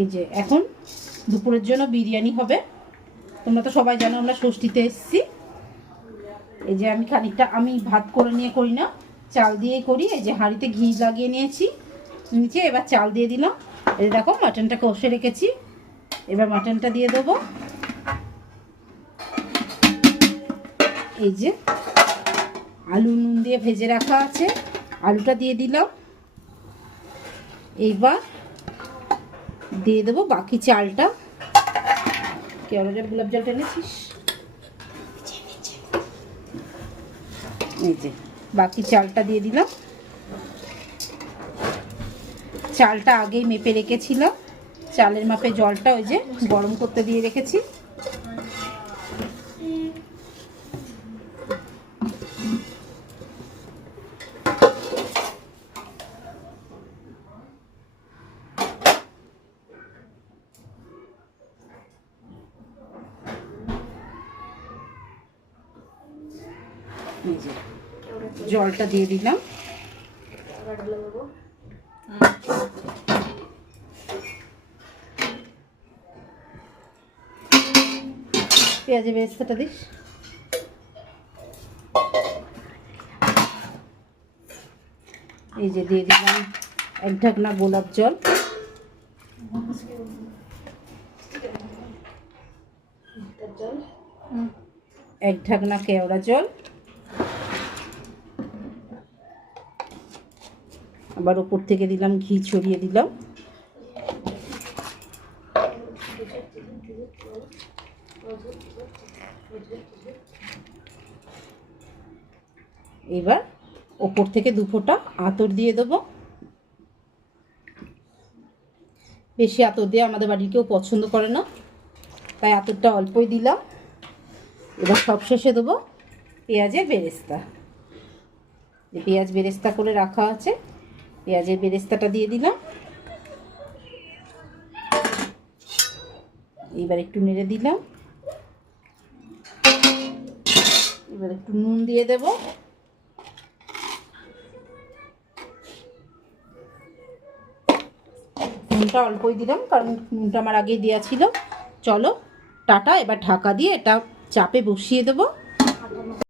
এই যে এখন দুপুরের জন্য বিরিয়ানি হবে। তোমরা তো সবাই জানো আমরা ষষ্ঠীতে এসেছি। এই যে আমি খানিকটা আমি ভাত করে নিয়ে করি না, চাল দিয়েই করি। এই যে হাঁড়িতে ঘি লাগিয়ে নিয়েছি নিচে, এবার চাল দিয়ে দিলাম। এই দেখো মাটনটা কষে রেখেছি, এবার মাটনটা দিয়ে দেবো। এই যে আলু নুন দিয়ে ভেজে রাখা আছে, আলুটা দিয়ে দিলাম। এইবার দিয়ে দেবো বাকি চালটা। কেওড়া জল গোলাপ জলটা এনেছিস? এই যে বাকি চালটা দিয়ে দিলাম। চালটা আগেই মেপে রেখেছিলাম, চালের মাপে জলটা ওই যে গরম করতে দিয়ে রেখেছি। জলটা দিয়ে দিলাম। পেঁয়াজের বেরেস্তাটা দিস। এই যে দিয়ে দিলাম এক ঢাকনা গোলাপ জল, এক ঢাকনা কেওড়া জল, আবার উপর থেকে দিলাম ঘি ছড়িয়ে দিলাম। এবার ওপর থেকে 2 ফোঁটা আতর দিয়ে দেবো। বেশি আতর দিয়ে আমাদের বাড়ির কেউ পছন্দ করে না, তাই আতরটা অল্পই দিলাম। এবার সবশেষে দেবো পেঁয়াজের বেরেস্তা। পেঁয়াজ বেরেস্তা করে রাখা আছে, পেঁয়াজের বেরেস্তাটা দিয়ে দিলাম। এবার একটু নেড়ে দিলাম। এবার একটু নুন দিয়ে দেব। নুনটা অল্পই দিলাম কারণ নুনটা আমার আগেই দেওয়া ছিল। চলো টাটা। এবার ঢাকা দিয়ে এটা চাপে বসিয়ে দেবো।